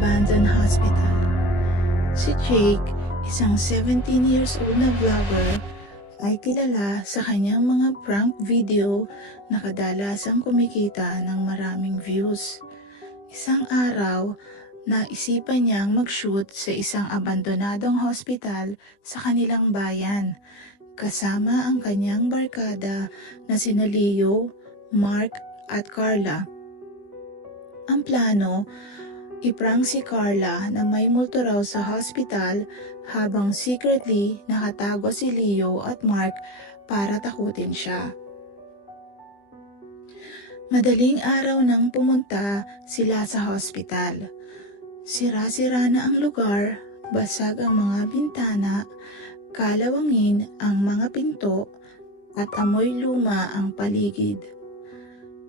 abandoned hospital. Si Jake, isang 17 years old na vlogger, ay kilala sa kanyang mga prank video na kadalasang kumikita ng maraming views. Isang araw, naisipan niyang mag-shoot sa isang abandonadong hospital sa kanilang bayan, kasama ang kanyang barkada na sina Leo, Mark at Carla. Ang plano, iprank si Carla na may multo raw sa hospital habang secretly nakatago si Leo at Mark para takutin siya. Madaling araw nang pumunta sila sa hospital. Sira-sira na ang lugar, basag ang mga bintana, kalawangin ang mga pinto at amoy luma ang paligid.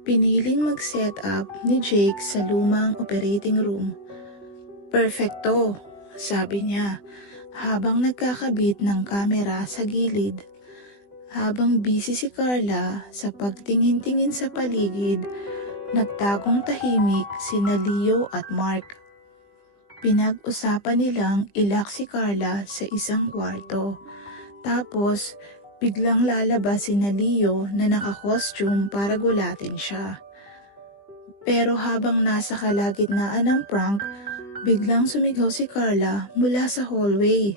Piniling mag-set up ni Jake sa lumang operating room. Perfecto, sabi niya habang nagkakabit ng kamera sa gilid. Habang busy si Carla sa pagtingin-tingin sa paligid, nagtagong tahimik sina Leo at Mark. Pinag-usapan nilang ilak si Carla sa isang kwarto. Tapos, biglang lalabas sina Leo na naka-costume para gulatin siya. Pero habang nasa kalagitnaan ng prank, biglang sumigaw si Carla mula sa hallway.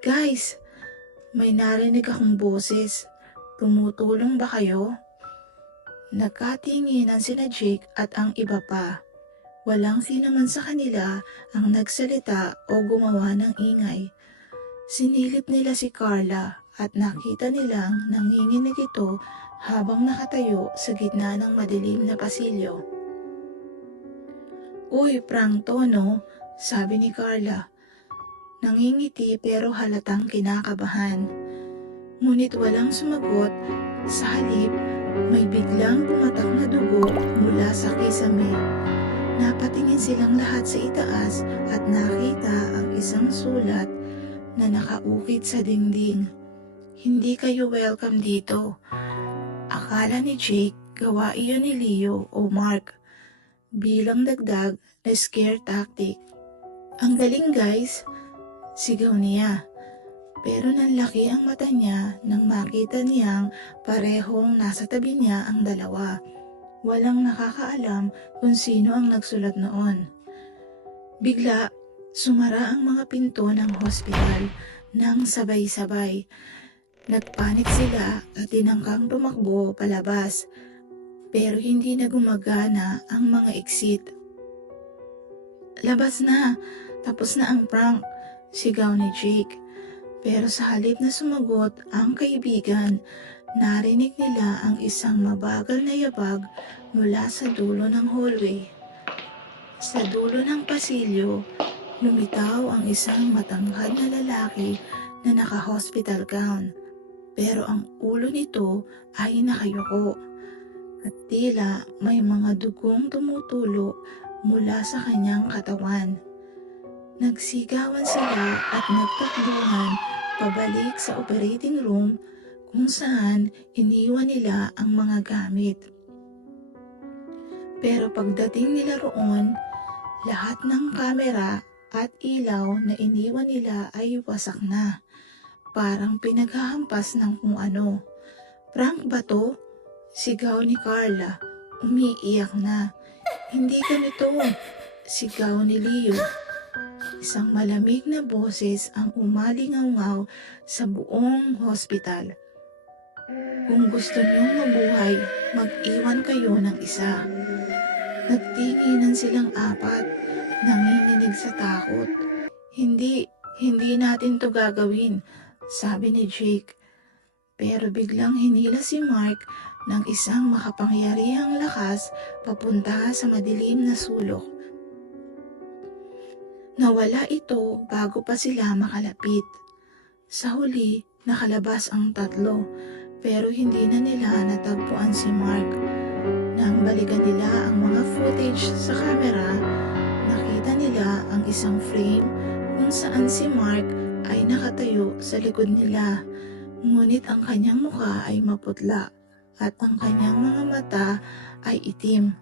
"Guys! May narinig akong boses. Tumutulong ba kayo?" Nagkatinginan sina Jake at ang iba pa. Walang sino man sa kanila ang nagsalita o gumawa ng ingay. Sinilip nila si Carla at nakita nilang nanginginig ito habang nakatayo sa gitna ng madilim na pasilyo. "Uy, prank to, no?" sabi ni Carla. Nangingiti pero halatang kinakabahan. Ngunit walang sumagot, sa halip may biglang pumatak na dugo mula sa kisame. Napatingin silang lahat sa itaas at nakita ang isang sulat na nakaukit sa dingding. "Hindi kayo welcome dito." Akala ni Jake gawa iyon ni Leo o Mark bilang dagdag na scare tactic. "Ang galing, guys!" sigaw niya. Pero nanlaki ang mata niya nang makita niyang parehong nasa tabi niya ang dalawa. Walang nakakaalam kung sino ang nagsulat noon. Bigla, sumara ang mga pinto ng hospital nang sabay-sabay. Nagpanik sila at tinangkang tumakbo palabas. Pero hindi na gumagana ang mga exit. "Labas na! Tapos na ang prank!" sigaw ni Jake. Pero sa halip na sumagot ang kaibigan, narinig nila ang isang mabagal na yabag mula sa dulo ng hallway. Sa dulo ng pasilyo, lumitaw ang isang matangkad na lalaki na naka-hospital gown. Pero ang ulo nito ay nakayuko at tila may mga dugong tumutulo mula sa kanyang katawan. Nagsigawan sila at nagtakbuhan pabalik sa operating room kung saan iniwan nila ang mga gamit. Pero pagdating nila roon, lahat ng kamera at ilaw na iniwan nila ay wasak na. Parang pinaghahampas ng kung ano. "Prank ba to?" sigaw ni Carla. Umiiyak na. "Hindi ganito," sigaw ni Leo. Isang malamig na boses ang umalingaw-ngaw sa buong hospital. "Kung gusto niyong mabuhay, mag-iwan kayo ng isa." Nagtinginan silang apat, nanginginig sa takot. Hindi natin to gagawin," sabi ni Jake. Pero biglang hinila si Mark ng isang makapangyarihang lakas papunta sa madilim na sulok. Nawala ito bago pa sila makalapit. Sa huli, nakalabas ang tatlo, pero hindi na nila natagpuan si Mark. Nang balikan nila ang mga footage sa camera, nakita nila ang isang frame kung saan si Mark ay nakatayo sa likod nila. Ngunit ang kanyang mukha ay maputla at ang kanyang mga mata ay itim.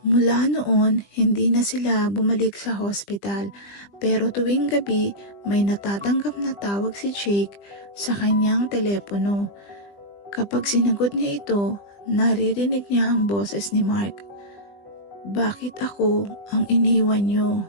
Mula noon, hindi na sila bumalik sa hospital, pero tuwing gabi may natatanggap na tawag si Jake sa kanyang telepono. Kapag sinagot niya ito, naririnig niya ang boses ni Mark. "Bakit ako ang iniwan niyo?"